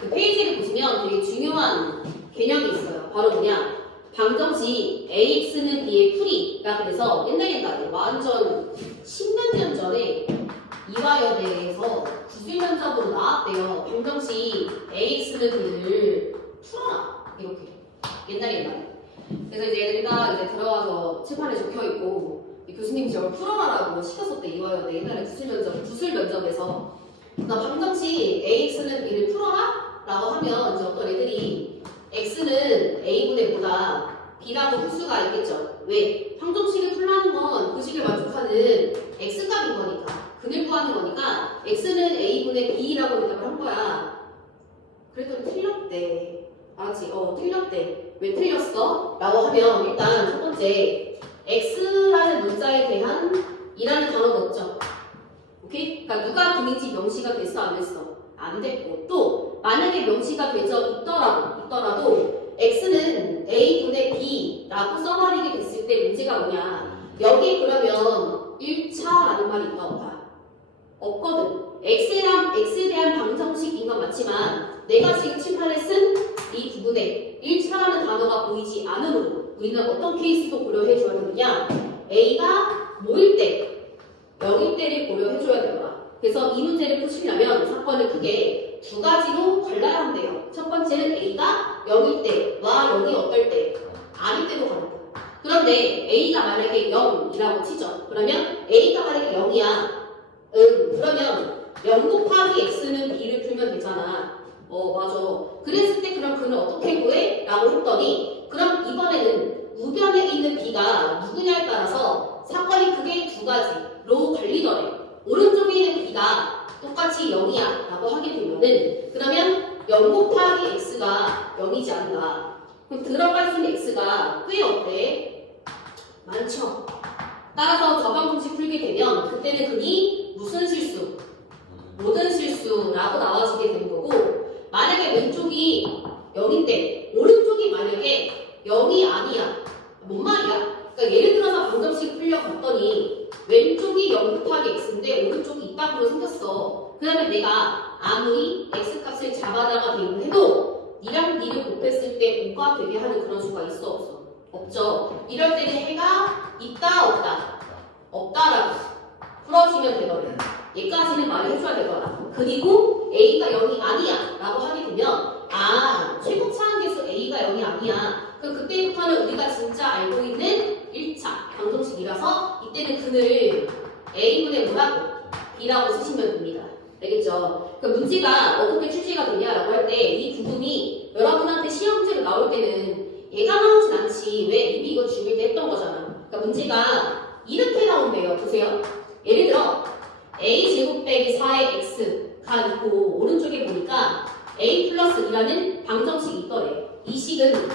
그 페이지를 보시면 되게 중요한 개념이 있어요. 바로 뭐냐? 방정식 AX는 B의 풀이가 그래서 옛날에 완전 10몇 년 전에 이화여대에서 구술 면접으로 나왔대요. 방정식 AX는 B를 풀어라 이렇게 옛날에. 그래서 이제 애들이가 이제 들어와서 칠판에 적혀 있고 교수님이 저걸 풀어라라고 시켰었대. 이화여대 옛날에 구술 면접에서. 그러니까 방정식 AX는 B를 풀어라 라고 하면 이제 어떤 애들이 X는 A분의 뭐다 B라고 풀 수가 있겠죠. 왜? 방정식을 풀라는 건 그 식을 만족하는 X값인 거니까, 근을 구하는 거니까 X는 A분의 B라고 대답을 한 거야. 그랬더니 틀렸대. 알았지? 틀렸대. 왜 틀렸어? 라고 하면 일단 첫 번째 X라는 문자에 대한 이라는 단어 넣었죠. 오케이? 그러니까 누가 B인지 명시가 됐어 안 됐어? 안 됐고, 또 만약에 명시가 되져 있더라도 X는 A분의 B라고 써버리게 됐을 때 문제가 뭐냐? 여기 그러면 1차라는 말이 있다 없다? 없거든. X에 대한 방정식인 건 맞지만 내가 지금 칠판에 쓴 이 부분에 1차라는 단어가 보이지 않으므로 우리는 어떤 케이스도 고려해줘야 되느냐? A가 뭐일 때? 0일 때를 고려해줘야 되더라. 그래서 이 문제를 푸시려면 사건을 크게 두 가지로 갈라한대요. 첫 번째는 A가 0일 때와 0이 어떨 때? R일 때도 가능해요. 그런데 A가 만약에 0이라고 치죠. 그러면 A가 만약에 0이야. 그러면 0 곱하기 X는 B를 풀면 되잖아. 맞아. 그랬을 때 그럼 그는 어떻게 구해? 라고 했더니 그럼 이번에는 우변에 있는 B가 누구냐에 따라서 사건이 크게 두 가지로 갈리더래. 오른쪽에 있는 B가 똑같이 0이야 라고 하게 되면은 그러면 0 곱하기 X가 0이지 않나. 그럼 들어갈 수 있는 X가 꽤 어때? 많죠. 따라서 저 방정식 풀게 되면 그때는 그니 무슨 실수? 모든 실수라고 나와지게 되는 거고, 만약에 왼쪽이 0인데 오른쪽이 만약에 0이 아니야. 뭔 말이야? 그러니까 예를 들어서 방정식 풀려봤더니 왼쪽이 0 곱하기 X인데 오른쪽이 이따구로 생겼어. 그러면 내가 아무리 X값을 잡아다가 대입을 해도 니랑 니를 곱했을 때 5가 되게 하는 그런 수가 있어 없어? 없죠. 이럴 때는 해가 있다 없다? 없다라고 풀어주면 되거든. 얘까지는 말을 해줘야 되더라. 그리고 A가 0이 아니야 라고 하게 되면 최고 차항계수 A가 0이 아니야. 그럼 그때부터는 우리가 진짜 알고 있는 1차 방정식이라서 이때는 그늘 A분의 뭐라고? B라고 쓰시면 됩니다. 알겠죠? 그 문제가 어떻게 출제가 되냐라고 할 때 이 부분이 여러분한테 시험 문제로 나올 때는 얘가 나오진 않지. 왜? 이미 이거 중일 때 했던 거잖아. 그러니까 문제가 이렇게 나온대요. 보세요. 예를 들어 A제곱 빼기 4의 X가 있고 오른쪽에 보니까 A 플러스 2라는 방정식이 있더래. 이 식은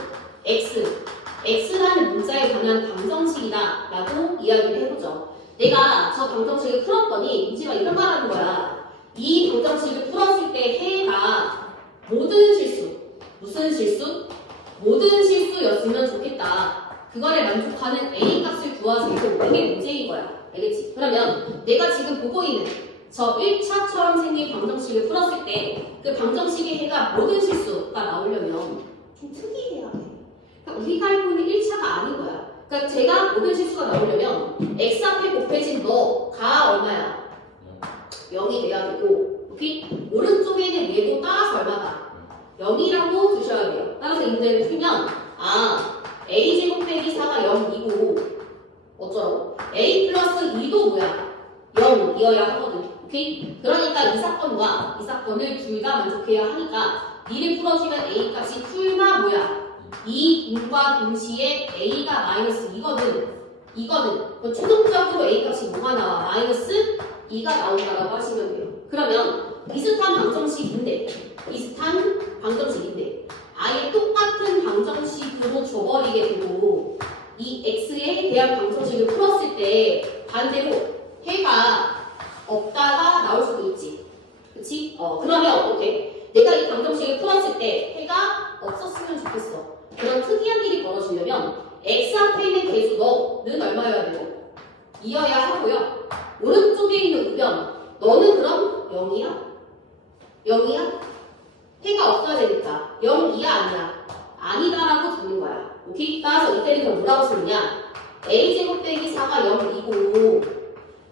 X라는 문자에 관한 방정식이다 라고 이야기를 해보죠. 내가 저 방정식을 풀었더니 문제가 이런 말 하는 거야. 이 방정식을 풀었을 때 해가 모든 실수, 무슨 실수? 모든 실수였으면 좋겠다. 그거를 만족하는 A 값을 구하세요. 이게 문제인 거야. 알겠지? 그러면 내가 지금 보고 있는 저 1차처럼 생긴 방정식을 풀었을 때 그 방정식의 해가 모든 실수가 나오려면 좀 특이해야 돼. 그러니까 우리가 알고 있는 1차가 아닌 거야. 그러니까 제가 모든 실수가 나오려면 x 앞에 곱해진 너가 얼마야? 0이 돼야 되고, 오케이? 오른쪽에 있는 얘도 따라서 얼마다? 0이라고 두셔야 돼요. 따라서 이 문제를 풀면 a제곱 빼기 4가 0이고 어쩌라고? a 플러스 2도 뭐야? 0이어야 하거든. 오케이? 그러니까 이 사건과 이 사건을 둘 다 만족해야 하니까 니를 풀어주면 a 값이 풀마 뭐야? 이 인과 동시에 a가 마이너스 2거든. 이거는 최종적으로 a 값이 뭐가 나와? 마이너스 2가 나온다라고 하시면 돼요. 그러면 비슷한 방정식인데 아예 똑같은 방정식으로 줘버리게 되고 이 x에 대한 방정식을 풀었을 때 반대로 해가 없다가 나올 수도 있지. 그치? 그러면 어떻게? 내가 이 방정식을 풀었을 때 해가 없었으면 좋겠어. 그런 특이한 일이 벌어지려면 x 앞에 있는 계수 너는 얼마여야 되고? 2여야 하고요. 오른쪽에 있는 우변 너는 그럼 0이야? 0이야? 해가 없어야 되니까 0 이하 아니야. 아니다라고 두는 거야. 오케이? 따라서 이때는 그럼 뭐라고 쓰느냐? a제곱 빼기 4가 0이고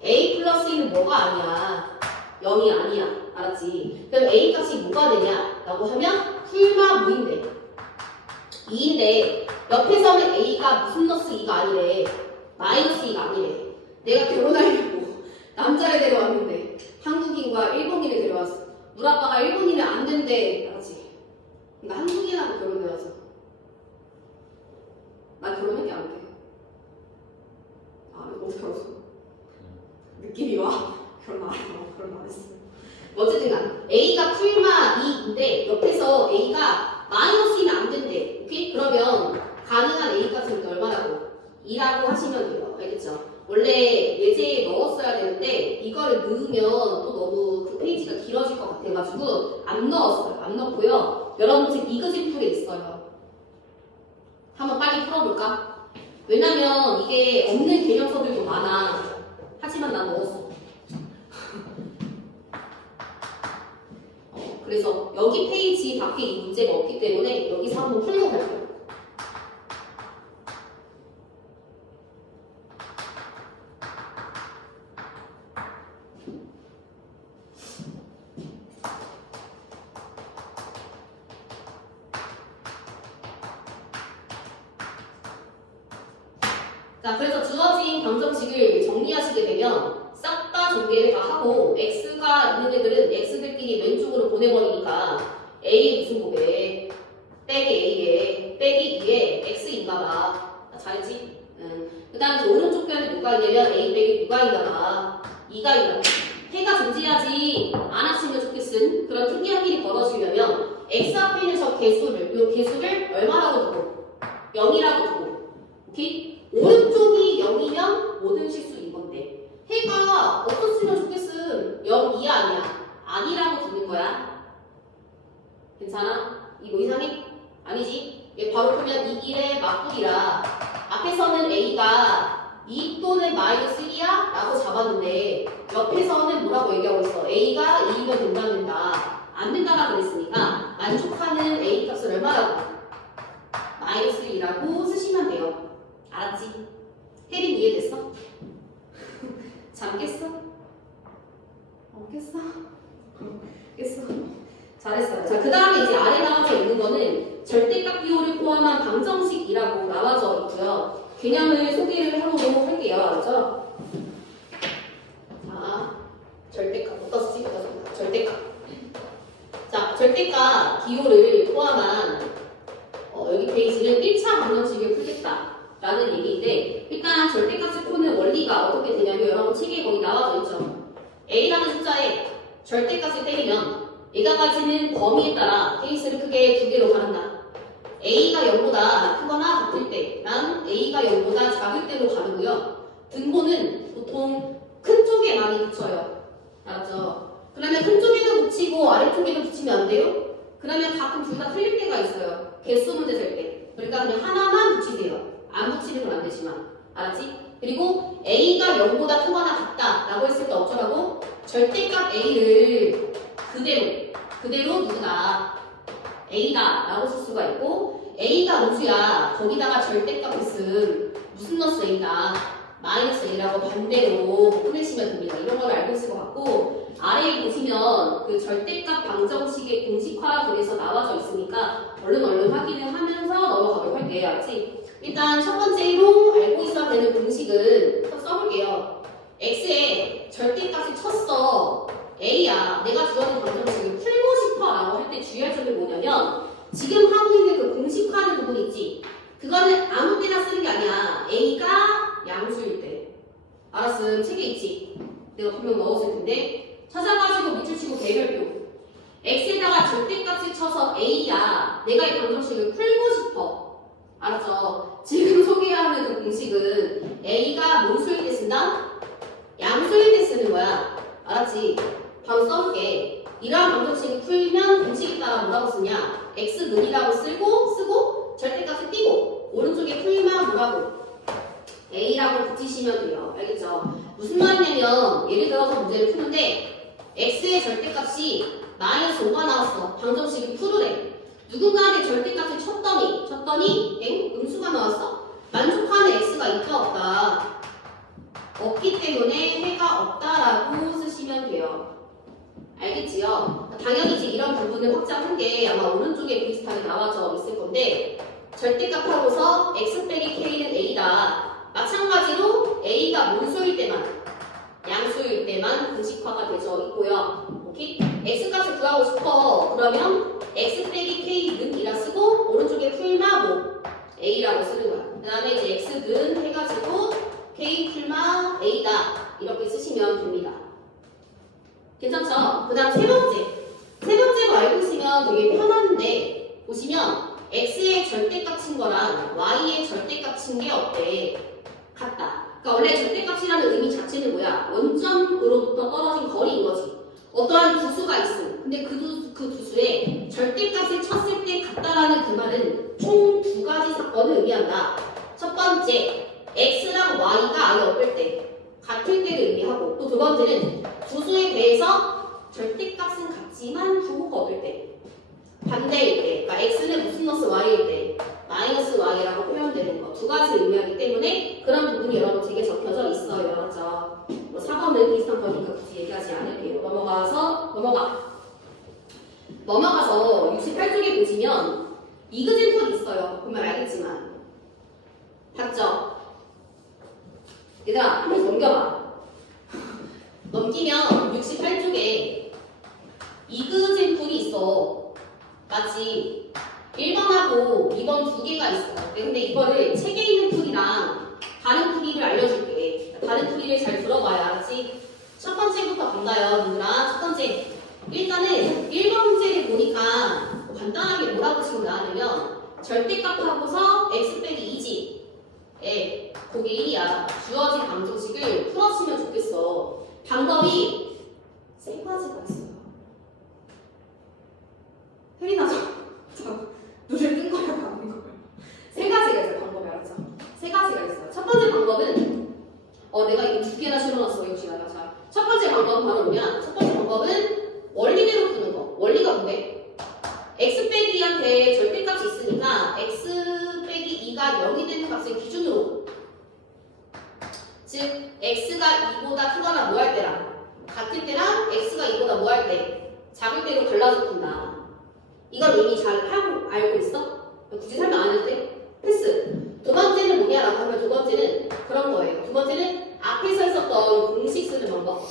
a 플러스 2는 뭐가 아니야? 0이 아니야. 알았지? 그럼 a 값이 뭐가 되냐? 라고 하면 풀마 무인데 2인데 옆에서는 a가 무슨 너스 2가 아니래. 마이너스 2가 아니래. 내가 결혼하려고 남자를 데려왔는데 한국인과 일본인을 데려왔어. 우리 아빠가 일본인을 안 된대. 알았지? 그러니까 한국인하고 결혼해와서 나 결혼할 게 안 돼. 아, 어떻게 알았어? 느낌이 와? 결혼 안 했어. 결혼 안 했어. 어쨌든 간 A가 풀마 2인데 옆에서 A가 마이너스 2는 안 된대. 오케이? 그러면 가능한 A 값은 얼마라고? 2라고 하시면 돼요. 알겠죠? 원래 예제에 넣었어야 되는데 이거를 넣으면 또 너무 그 페이지가 길어질 것 같아가지고 안 넣었어요. 안 넣고요. 여러분 지금 이그진풀에 있어요. 한번 빨리 풀어볼까? 왜냐면 이게 없는 개념서들도 많아. 하지만 난 넣었어. 그래서 여기 페이지 밖에 이 문제가 없기 때문에 여기서 한번 풀고 갈게요. 자, 그래서 주어진 방정식을 정리하시게 되면 싹 다 전개를 다 하고 x가 있는 애들은 x들끼리 왼쪽으로 보내버리니까 a 무슨 곱에 빼기 a에 빼기 2에 x인가봐. 잘했지? 그 다음에 오른쪽 편에 누가 있냐면 a 빼기 누가 있나봐. 2가 있나봐. 해가 존재하지 않았으면 좋겠은 그런 특이한 일이 벌어지려면 x 앞에 있는 저 개수를 요 개수를 얼마라고 두고 0이라고 두고 오케이? 오른쪽이 0이면 모든 실수인 건데 해가 없었으면 좋겠음 0 이하 아니야. 아니라고 두는 거야. 괜찮아? 이거 이상해? 아니지? 얘 바로 풀면 이 1의 맞불이라 앞에서는 a가 2 또는 마이너스 1이야? 라고 잡았는데 옆에서는 뭐라고 얘기하고 있어? a가 2이면 된다. 안 된다라고 그랬으니까 만족하는 a 값을 얼마라고? 마이너스 1이라고 쓰시면 돼요. 알았지? 혜린 이해됐어? 잠깼어? 깼어? 깼어? 잘했어요. 자, 그 다음에 이제 아래 나와져 있는 거는 절대값 비호를 포함한 방정식이라고 나와져 있고요. 개념을 소개를 해보도록 할게요. 알죠? 자, 절대값부터 쓰시고 절대값. 자, 절대값 기호를 포함한 여기 페이지는 1차 방정식을 풀겠다. 라는 얘기인데 일단 절대값을 푸는 원리가 어떻게 되냐면 여러분 책에 거기 나와져 있죠. A라는 숫자에 절대값을 때리면 얘가 가지는 범위에 따라 케이스를 크게 두 개로 가른다. A가 0보다 크거나 같을 때랑 A가 0보다 작을 때로 가르고요. 등호는 보통 큰 쪽에 많이 붙여요. 알았죠? 그러면 큰 쪽에도 붙이고 아래쪽에도 붙이면 안 돼요? 그러면 가끔 둘 다 틀릴 때가 있어요. 개수 문제 될 때. 그러니까 그냥 하나만 붙이세요. 안 붙이는 건 안 되지만. 알았지? 그리고 A가 0보다 크거나 같다 라고 했을 때 어쩌라고? 절대값 A를 그대로 누구다 A다 라고 쓸 수가 있고 A가 우수야 거기다가 절대값 X는 무슨 너스 A다 마이너스 A라고 반대로 보내시면 됩니다. 이런 걸 알고 있을 것 같고 아래에 보시면 그 절대값 방정식의 공식화 그래서 나와져 있으니까 얼른 확인을 하면서 넘어가도록 할게요. 알았지? 일단 첫 번째로 알고 있어야 되는 공식은 써볼게요. x에 절대값을 쳤어. a야. 내가 주어진 방정식을 풀고 싶어 라고 할 때 주의할 점이 뭐냐면 지금 하고 있는 그 공식화하는 부분 있지? 그거는 아무 때나 쓰는 게 아니야. a가 양수일 때. 알았음. 책에 있지? 내가 분명 넣었을 텐데 찾아가지고 밑줄 치고 배열표. x에다가 절대값을 쳐서 a야. 내가 이 방정식을 풀고 싶어. 알았죠? 지금 소개하는 그 공식은 A가 뭔수일 때 쓴다? 양수일 때 쓰는 거야. 알았지? 바로 써볼게. 이러한 방정식을 풀면 공식에 따라 뭐라고 쓰냐? X는이라고 쓰고 절대값을 띄고 오른쪽에 풀면 뭐라고? A라고 붙이시면 돼요. 알겠죠? 무슨 말이냐면 예를 들어서 문제를 푸는데 x의 절대값이 마이너스 5가 나왔어. 방정식이 풀으래. 누군가의 절대값을 쳤더니 음수가 나왔어. 만족하는 x가 있다 없다. 없기 때문에 해가 없다라고 쓰시면 돼요. 알겠지요? 당연히 이런 부분을 확장한 게 아마 오른쪽에 비슷하게 나와져 있을 건데 절대값 하고서 x 빼기 k는 a다. 마찬가지로 a가 문수일 때만 양수일 때만 공식화가 되어 있고요. 오케이? x값을 구하고 싶어. 그러면 x 빼기 k는 이라 쓰고 오른쪽에 풀마 뭐 a라고 쓰는 거야. 그 다음에 이제 x는 해가지고 k 풀마 a다 이렇게 쓰시면 됩니다. 괜찮죠? 그 다음 세 번째로 알고 있으면 되게 편한데 보시면 x의 절대값인 거랑 y의 절대값인 게 어때? 같다. 그러니까 원래 절대값이라는 의미 자체는 뭐야? 원점으로부터 떨어진 거리인 거지. 어떠한 두수가 있음. 근데 그 두수에 절대값을 쳤을 때 같다라는 그 말은 총 두 가지 사건을 의미한다. 첫 번째, x랑 y가 아예 없을 때, 같을 때를 의미하고 또 두 번째는 두수에 대해서 절대값은 같지만 부호가 없을 때, 반대일 때, 그러니까 x는 무슨 너스 y일 때 마이너스 y라고 표현되는 거 두 가지 의미하기 때문에 그런 부분이 여러분 책에 적혀져 있어요. 맞죠? 뭐 4번은 비슷한 거니까 굳이 얘기하지 않을게요. 넘어가서 68쪽에 보시면 이그젠플이 있어요. 보면 알겠지만 봤죠? 얘들아 한번 넘겨봐. 넘기면 68쪽에 이그젠플이 있어. 맞지? 1번하고 2번 두 개가 있어요. 근데 이거를 책에 있는 풀이랑 다른 풀이를 알려줄게. 다른 풀이를 잘 들어봐야 알았지? 첫 번째부터 간다요, 누구랑? 첫 번째. 일단은 1번 문제를 보니까 간단하게 뭐라고 지금 나왔냐면 절대값 하고서 x 빼기 2지. 예, 그게 1이야. 주어진 방정식을 풀어주면 좋겠어. 방법이 세 가지가 있어요. 혜린아, 눈을 뜬 거야, 감은 거야. 세 가지가 있어요, 방법이. 알았죠? 세 가지가 있어요. 첫 번째 방법은 내가 이거 두 개나 실어놨어, 역시 나가. 자, 첫 번째 방법은 바로 뭐냐? 첫 번째 방법은 원리대로 푸는 거. 원리가 뭔데? x 빼기 2한테 절대값이 있으니까 x 빼기 2가 0이 되는 값을 기준으로, 즉 x가 2보다 크거나 뭐 할 때랑 같을 때랑 x가 2보다 뭐 할 때 작을 때로 갈라서 푼다. 이건 이미 잘 알고 있어? 굳이 설명 안 해도 돼? 패스. 두 번째는 뭐냐라고 하면 두 번째는 그런 거예요. 두 번째는 앞에서 했었던 공식 쓰는 방법.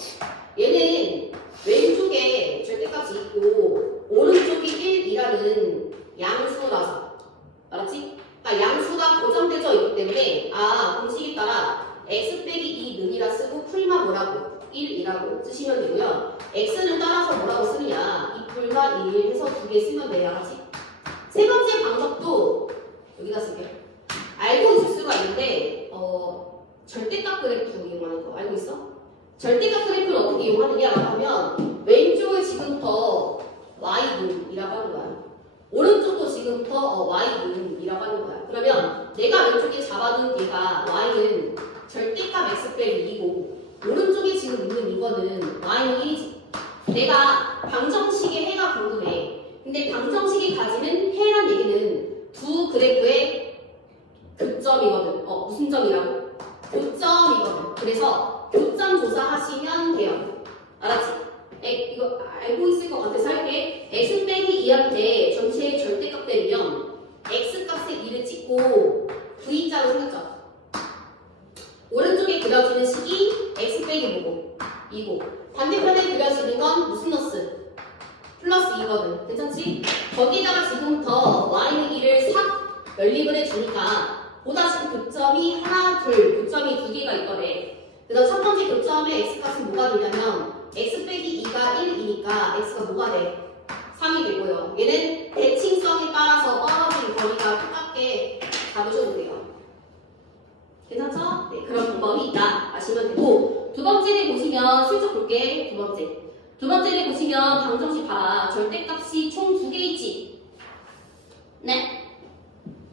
얘는 왼쪽에 절대값이 있고 오른쪽이 1이라는 양수라서. 알았지? 그러니까 양수가 고정되어 있기 때문에 공식에 따라 x 빼기 2는이라 쓰고 풀마 뭐라고? 1이라고 쓰시면 되고요. x는 따라서 뭐라고 쓰느냐? 2풀마 1 해서 두 개 쓰면 돼요. 알았지? 세 번째 방법도 여기다 쓸게요. 알고 있을 수가 있는데 절대값 그래프 이용하는 거 알고 있어? 절대값 그래프를 어떻게 이용하느냐라고 하면 왼쪽을 지금부터 y분이라고 하는 거야. 오른쪽도 지금부터 y분이라고 하는 거야. 그러면 내가 왼쪽에 잡아둔 얘가 y는 절대값 x 빼기 2고 오른쪽에 지금 있는 이거는 y는 1이지. 내가 방정식의 해가 궁금해. 근데 방정식이 가지는 해란 얘기는 두 그래프의 교점이거든. 무슨 점이라고? 교점이거든. 그래서 교점 조사하시면 돼요. 알았지? 이거 알고 있을 것 같아서 할게. x 빼기 2한테 전체의 절대값 되면 x 값에 2를 찍고 V자로 생겼죠. 오른쪽에 그려지는 식이 x 빼기 뭐고? 2고 반대편에 그려지는 건 무슨 너스? 플러스 2거든. 괜찮지? 거기다가 지금부터 y는 2를 싹 연립을 해주니까 보다 지금 교점이 하나, 둘, 교점이 두 개가 있거래. 그래서 첫 번째 교점의 x값은 뭐가 되냐면 x 빼기 2가 1이니까 x가 뭐가 돼? 3이 되고요. 얘는 대칭성에 따라서 떨어진 거리가 똑같게 잡으셔도 돼요. 괜찮죠? 네, 그런 방법이 있다 아시면 되고 두 번째를 보시면 슬쩍 볼게. 두 번째를 보시면 방정식 봐라. 절대값이 총 두 개 있지? 네?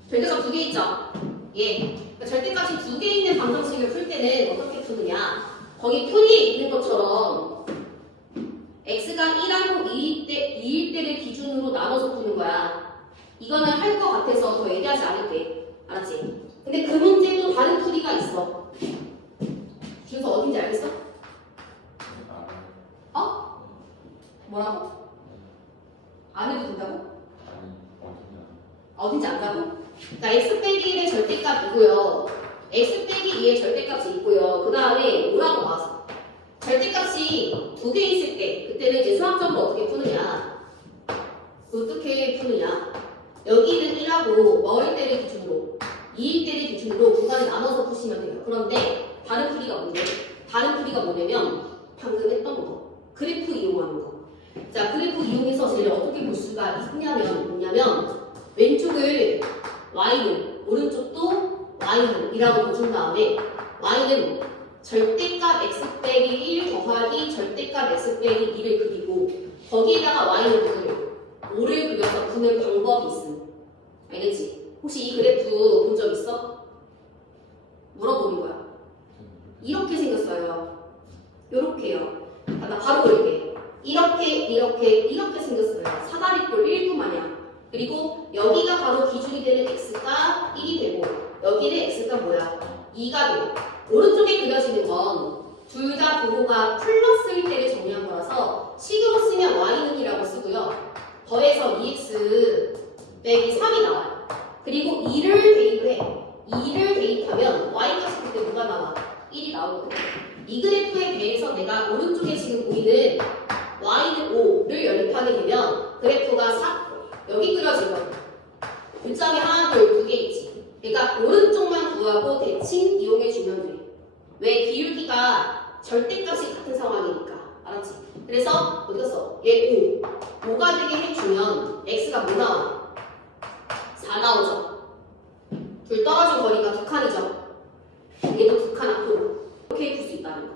절대값 두 개 있죠? 예. 그러니까 절대값이 두 개 있는 방정식을 풀 때는 어떻게 푸느냐? 거기 풀이에 있는 것처럼 x가 1하고 2일 때를 기준으로 나눠서 푸는 거야. 이거는 할 것 같아서 더 얘기하지 않을게. 알았지? 근데 그 문제도 다른 풀이가 있어. 준서 어딘지 알겠어? 어? 뭐라고? 안 해도 된다고? 어딘지 안다고? 자, x 빼기 1의 절대값이고요. x 빼기 2의 절대값이 있고요. 그 다음에 뭐라고 나왔어? 절대값이 두 개 있을 때 그때는 이제 수학적으로 어떻게 푸느냐? 어떻게 푸느냐? 여기는 1하고 머일 때를 기준으로 2일 때를 기준으로 구간을 나눠서 푸시면 돼요. 그런데 다른 풀이가 뭔데? 다른 풀이가 뭐냐면 방금 했던 거. 그래프 이용하는 거. 자, 그래프 이용해서 쟤를 어떻게 볼 수가 있냐면 뭐냐면 왼쪽을 y는 오른쪽도 y는 이라고 보준 다음에 y는 절대값 x 빼기 1 더하기 절대값 x 빼기 2를 그리고 거기에다가 y는 누구를 5를 그려서 푸는 방법이 있음. 알겠지? 혹시 이 그래프 본 적 있어? 물어보는 거야. 이렇게 생겼어요. 요렇게요. 나 바로 그릴게. 이렇게 생겼어요. 사다리꼴 1구 마냥. 그리고 여기가 바로 기준이 되는 x가 1이 되고 여기는 x가 뭐야? 2가 돼요. 오른쪽에 그려지는 건 둘 다 부호가 플러스일 때를 정리한 거라서 식으로 쓰면 y는 2라고 쓰고요. 더해서 2x 빼기 3이 나와요. 그리고 2를 대입해. 2를 대입하면 y값이 그때 뭐가 나와? 1이 나오거든요. 이 그래프에 대해서 내가 오른쪽에 지금 보이는 y는 5를 연립하게 되면 그래프가 4, 여기 그려진 거예요. 글자에 하나, 둘, 두 개 있지. 그러니까 오른쪽만 구하고 대칭 이용해주면 돼. 왜? 기울기가 절대값이 같은 상황이니까. 알았지? 그래서 어디 갔어? 얘 5. 5가 되게 해주면 x가 뭐 나와? 4 나오죠. 둘 떨어진 거리가 2칸이죠. 얘도 2칸 앞으로. 이렇게 풀 수 있다는 거.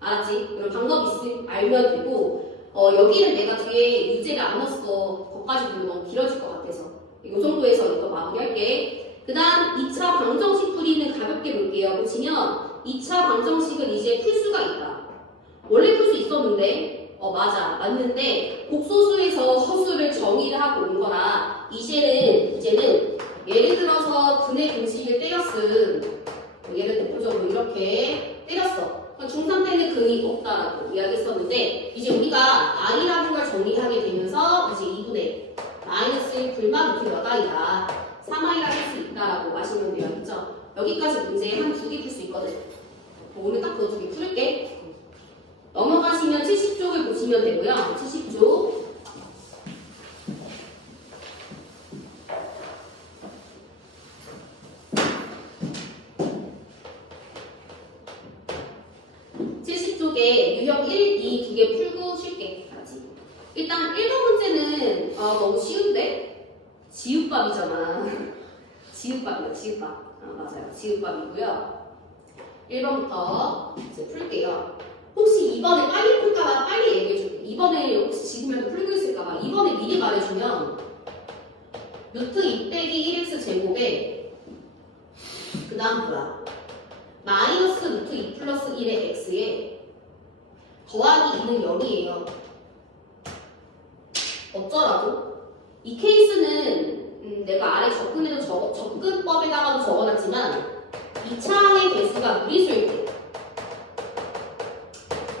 알았지? 이런 방법이 알면 되고 여기는 내가 뒤에 유제를 안 넣었어. 거기까지 보면 너무 길어질 것 같아서 이 정도에서 이거 마무리할게. 그 다음 2차 방정식 풀이는 가볍게 볼게요. 보시면 2차 방정식은 이제 풀 수가 있다. 원래 풀 수 있었는데 맞는데 곡소수에서 허수를 정의를 하고 온 거라 이제는 예를 들어서 분의 공식을 때렸음. 얘를 대표적으로 이렇게 때렸어. 중3 때는 근이 없다라고 이야기했었는데 이제 우리가 i라는 걸 정리하게 되면서 이제 2분의 마이너스 불만 루트 몇 i다 3i라 할 수 있다라고 아시면 돼요. 그죠? 여기까지 문제 한 2개 풀 수 있거든. 오늘 딱 그거 2개 풀게. 넘어가시면 70쪽을 보시면 되고요. 70쪽. 쪽에 유형 1, 2 두 개 풀고 쉴게. 알았지? 일단 1번 문제는 너무 쉬운데? 지읒밥이잖아. 지읒밥이다. 지읒밥. 맞아요. 지읒밥이고요. 1번부터 이제 풀게요. 혹시 2번에 빨리 풀까봐 빨리 얘기해줄게. 2번에 혹시 지금이라도 풀고 있을까봐 2번에 미리 말해주면 루트 2 빼기 1x 제곱에 그 다음 뭐야? 마이너스 루트 2 플러스 1의 x에 더하기 2는 0이에요. 어쩌라고? 이 케이스는 내가 아래 접근법에다가도 적어놨지만 2차항의 개수가 무리수일 때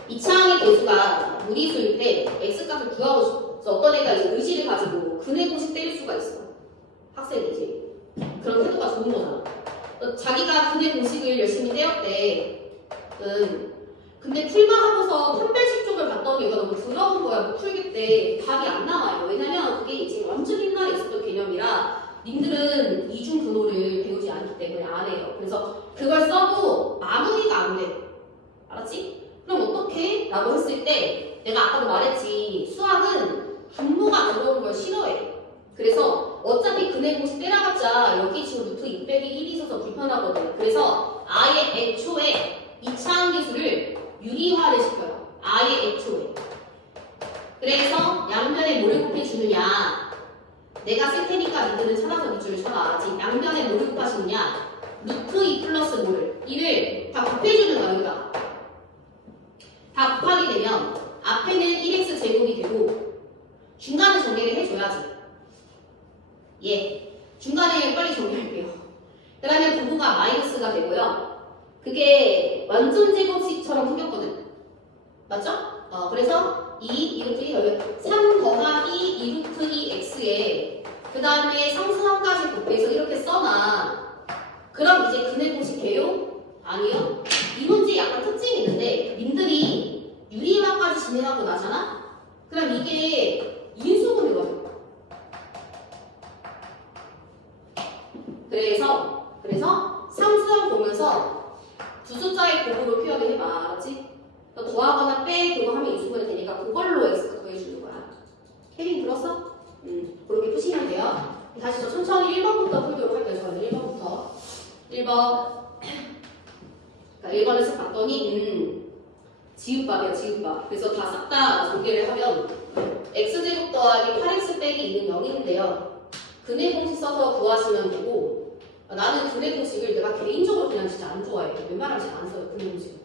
2차항의 개수가 무리수일 때 x값을 구하고 싶어. 그래서 어떤 애가 이제 의지를 가지고 근의 공식 때릴 수가 있어. 학생이 이제 그런 태도가 좋은 거잖아. 자기가 근의 공식을 열심히 때렸대. 근데 풀만 하고서 판별식 쪽을 봤더니 이거 너무 더러운 거야. 못 풀겠대. 답이 안 나와요. 왜냐면 그게 이제 완전 옛날에 있었던 개념이라 님들은 이중 근호를 배우지 않기 때문에 안 해요. 그래서 그걸 써도 마무리가 안 돼. 알았지? 그럼 어떻게? 라고 했을 때 내가 아까도 말했지. 수학은 분모가 들어오는 걸 싫어해. 그래서 어차피 근의 공식 때려봤자 여기 지금 루트 2 빼기 1이 있어서 불편하거든. 그래서 아예 애초에 2차항 기술을 유리화를 시켜요. 아예 애초에. 그래서 양면에 뭐를 곱해주느냐. 내가 쓸 테니까 니들은 찾아서 밑줄을 쳐라. 알았지? 양면에 뭐를 곱하시느냐. 루트 2 플러스 뭐를. 이를 다 곱해주는 거야. 여기다가. 다 곱하게 되면 앞에는 1x 정리를 해줘야지. 예. 중간에 빨리 정리할게요. 그러면 부부가 마이너스가 되고요. 그게 완전 제곱식처럼 생겼거든. 맞죠? 그래서 2루트 2, 3 더하기 2루트 2x에 그 다음에 상수함까지 곱해서 이렇게 써놔. 그럼 이제 근해공식 돼요? 아니요. 이 문제 약간 특징이 있는데 님들이 유리화까지 진행하고 나잖아? 그럼 이게 인수분해거든. 그래서 상수함 보면서 두 숫자의 곱으로 표현을 해봐. 알았지? 더하거나 빼고 하면 인수분해 되니까 그걸로 x가 더해주는 거야. 혜린 들었어? 그렇게 푸시면 돼요. 다시 저 천천히 1번부터 풀도록 할게요. 저는 1번부터. 1번. 그러니까 1번에서 봤더니 지읒밥이야 지읒밥. 그래서 다 싹 다 전개를 하면 x제곱 더하기 8x 빼기 2는 0인데요. 근해 공식 써서 구하시면 되고 나는 근해 공식을 내가 개인적으로 그냥 진짜 안 좋아해. 웬만하면 잘 안 써요. 근해 공식.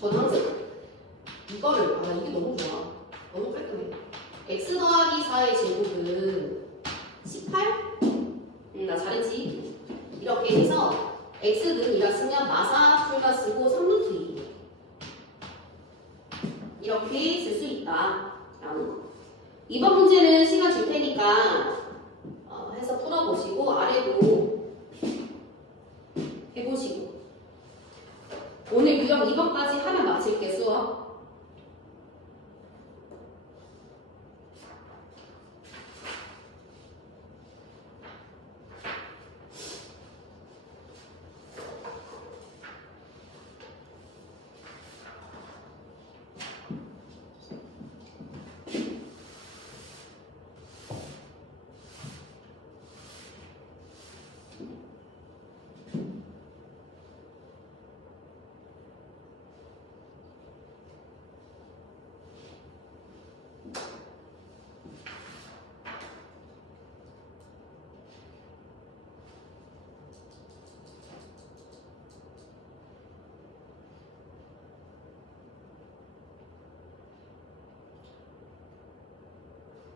저는 항상 이거를 이게 너무 좋아. 너무 깔끔해. x 더하기 4의 제곱은 18? 나 잘했지. 이렇게 해서 x는 이라 쓰면 마사 풀과 쓰고 3루트 2 이렇게 쓸 수 있다 라는 거. 이번 문제는 시간 줄 테니까 해서 풀어보시고 아래도 해보시고 오늘 유형 2번까지 하면 마칠게 수업.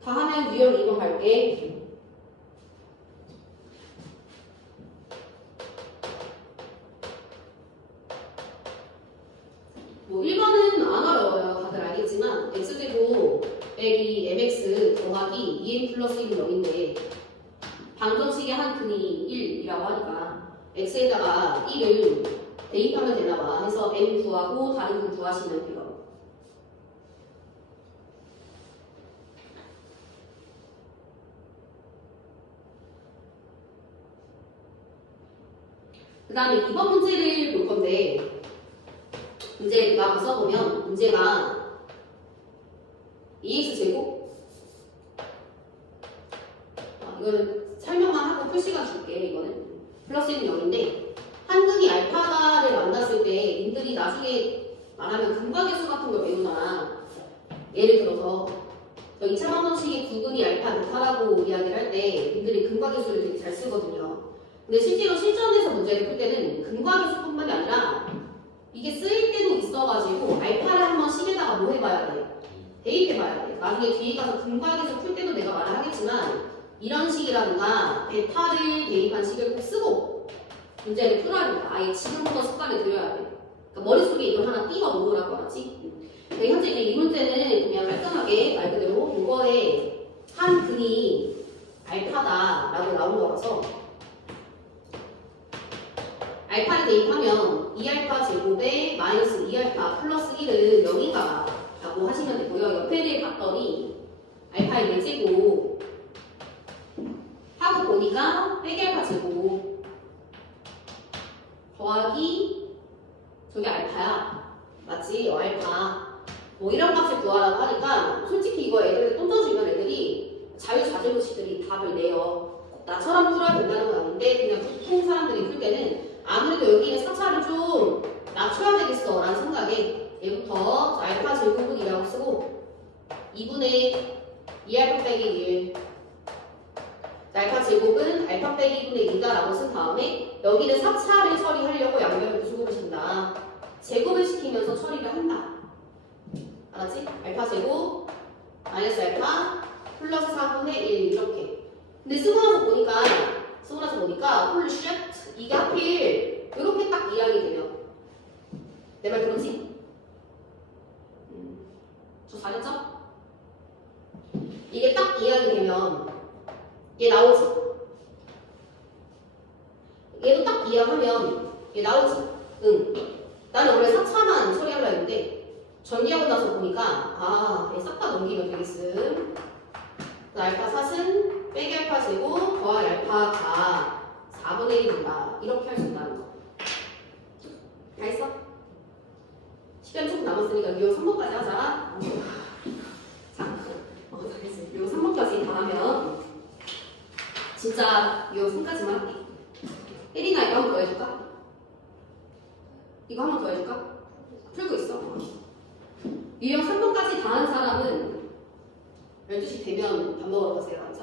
다 하면 유형 2번 갈게. 뭐 1번은 안 어려워요. 다들 알겠지만 x제곱 빼기 mx 더하기 2n 플러스 1은 0인데 방정식의 한 근이 1이라고 하니까 x에다가 1을 대입하면 되나봐. 해서 m 구하고 다른 근 구하시면 돼요. 그 다음에 2번 문제를 볼 건데 문제 가 써보면 문제가 2x제곱 이거는 설명만 하고 풀 시간 줄게. 이거는 플러스 1은 0인데 한근이 알파다를 만났을 때 님들이 나중에 말하면 근과계수 같은 걸 배우잖아. 예를 들어서 저 2차 방정식의 두근이 알파 베타라고 이야기를 할 때 님들이 근과계수를 되게 잘 쓰거든요. 근데 실제로 실전에서 문제를 풀 때는 근과계수뿐만이 아니라 이게 쓰일 때도 있어가지고 알파를 한번 식에다가 뭐 해봐야 돼? 대입해봐야 돼. 나중에 뒤에 가서 근과계수 풀 때도 내가 말을 하겠지만 이런 식이라든가 베타를 대입한 식을 꼭 쓰고 문제를 풀어야 된다. 아예 지금부터 습관을 들여야 돼. 그러니까 머릿속에 이걸 하나 띄워 놓으라고 하지. 현재 이제 이 문제는 그냥 깔끔하게 말 그대로 이거에 한 근이 알파다라고 나온 거라서 알파를 대입하면 2알파 제곱에 마이너스 2알파 플러스 1은 0인가 라고 하시면 되고요. 옆에를 봤더니 알파의 4제곱 하고 보니까 빼기 알파 제곱 더하기 저게 알파야. 맞지? 알파 뭐 이런 값을 구하라고 하니까 솔직히 이거 애들한테 던져주면 애들이 자유자재로식들이 답을 내요. 나처럼 풀어야 된다는 건 아닌데 그냥 보통 사람들이 풀 때는 아무래도 여기는 4차를 좀 낮춰야 되겠어 라는 생각에 얘부터 알파 제곱은 2라고 쓰고 2분의 2알파 빼기 1 알파 제곱은 알파 빼기 2분의 2다 라고 쓴 다음에 여기는 4차를 처리하려고 양변을 부수고 계신다. 제곱을 시키면서 처리를 한다. 알았지? 알파 제곱 마이너스 알파 플러스 4분의 1 이렇게. 근데 쓰고 나서 보니까 홀 쉣 이게 하필 이렇게 딱 이항이 되면 내 말 들었지? 저 잘했죠? 이게 딱 이항이 되면 얘 나오지? 얘도 딱 이항하면 얘 나오지? 응. 나는 원래 4차만 처리하려 했는데 전기하고 나서 보니까 얘 싹 다 넘기면 되겠음. 알파 4은 빼기 알파 제곱 더하기 알파가 4분의 1이다. 이렇게 할 수 있다는 거. 다 했어? 시간 조금 남았으니까 유형 3번까지 하자. 자, 다 했어. 유형 3번까지 다 하면 진짜 유형 3까지만 할게. 혜린아 이거 한 번 더 해줄까? 이거 한 번 더 해줄까? 풀고 있어. 유형 3번까지 다 한 사람은 12시 되면 밥 먹으러 가세요. 알죠?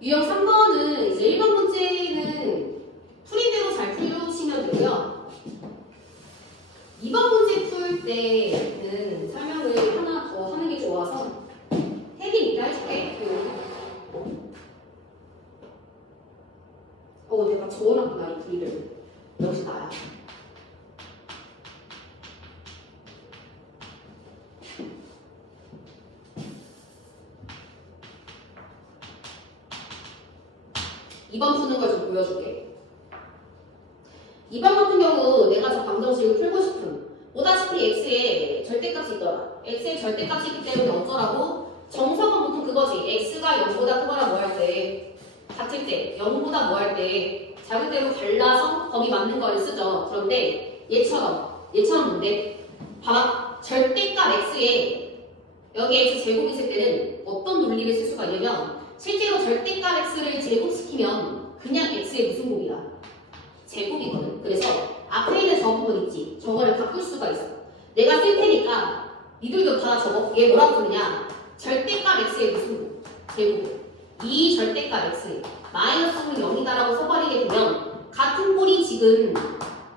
유형 3번은 이제 1번 문제는 풀이대로 잘 풀으시면 되고요. 2번 문제 풀 때는 설명을 하나 더 하는 게 좋아서 혜빈 이따 해줄게. 내가 적어놨구나 이 풀이를. 역시 나야. 이번 푸는 걸 좀 보여줄게. 2번 같은 경우 내가 저 방정식을 풀고 싶음. 보다시피 x에 절대값이 있더라. x에 절대값이 있기 때문에 어쩌라고? 정석은 보통 그거지. x가 0보다 크거나 뭐 할 때, 같을 때, 0보다 뭐 할 때 자그대로 갈라서 범위 맞는 걸 쓰죠. 그런데 얘처럼 뭔데? 봐봐. 절대값 x에 여기 x 제곱 있을 때는 어떤 논리를 쓸 수가 있냐면 실제로 절대값 x를 제곱시키면 그냥 x의 무슨 곱이야? 제곱이거든. 그래서 앞에 있는 저 부분 있지? 저거를 바꿀 수가 있어. 내가 쓸 테니까 니들도 다 적어. 얘 뭐라고 쓰느냐? 절대값 x의 무슨 곱? 제곱. 이 절대값 x 마이너스는 0이다라고 써버리게 되면 같은 꼴이 지금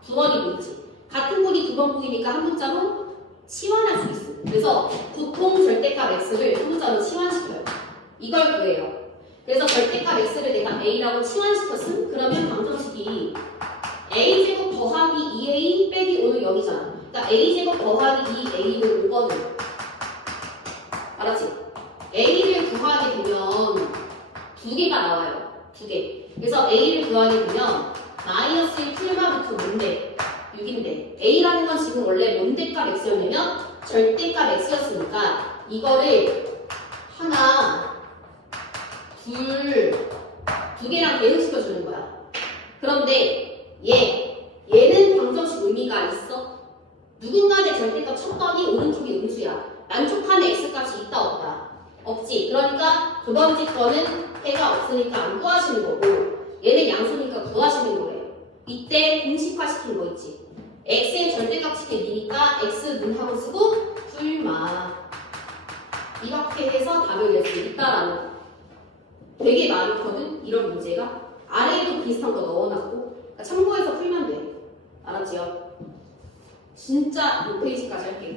두 번이 보이지? 같은 꼴이 두 번 보이니까 한 문자로 치환할 수 있어. 그래서 보통 절대값 x를 한 문자로 치환시켜요. 이걸 구해요. 그래서 절대값 x를 내가 a라고 치환시켰음? 그러면 방정식이 a제곱 더하기 2a 빼기 5는 0이잖아. 그러니까 a제곱 더하기 2a는 5거든. 알았지? a를 구하게 되면 두 개가 나와요. 두 개. 그래서 a를 구하게 되면 마이너스 1 풀마 루트 뭔데? 6인데 a라는 건 지금 원래 뭔데값 x였냐면 절대값 x였으니까 이거를 하나 두 개랑 대응시켜주는 거야. 그런데 얘는 방정식 의미가 있어? 누군가의 절대값 쳤더니 오른쪽이 음수야. 만족하는 x값이 있다 없다? 없지. 그러니까 두 번째 거는 해가 없으니까 안 구하시는 거고 얘는 양수니까 구하시는 거예요. 이때 공식화시킨 거 있지. x의 절대값 치게 니니까 x는 하고 쓰고 풀마 이렇게 해서 답을 낼 수 있다라는 거. 되게 많거든 이런 문제가. 아래에도 비슷한 거 넣어놨고 그러니까 참고해서 풀면 돼. 알았지요? 진짜 6페이지까지 할게요.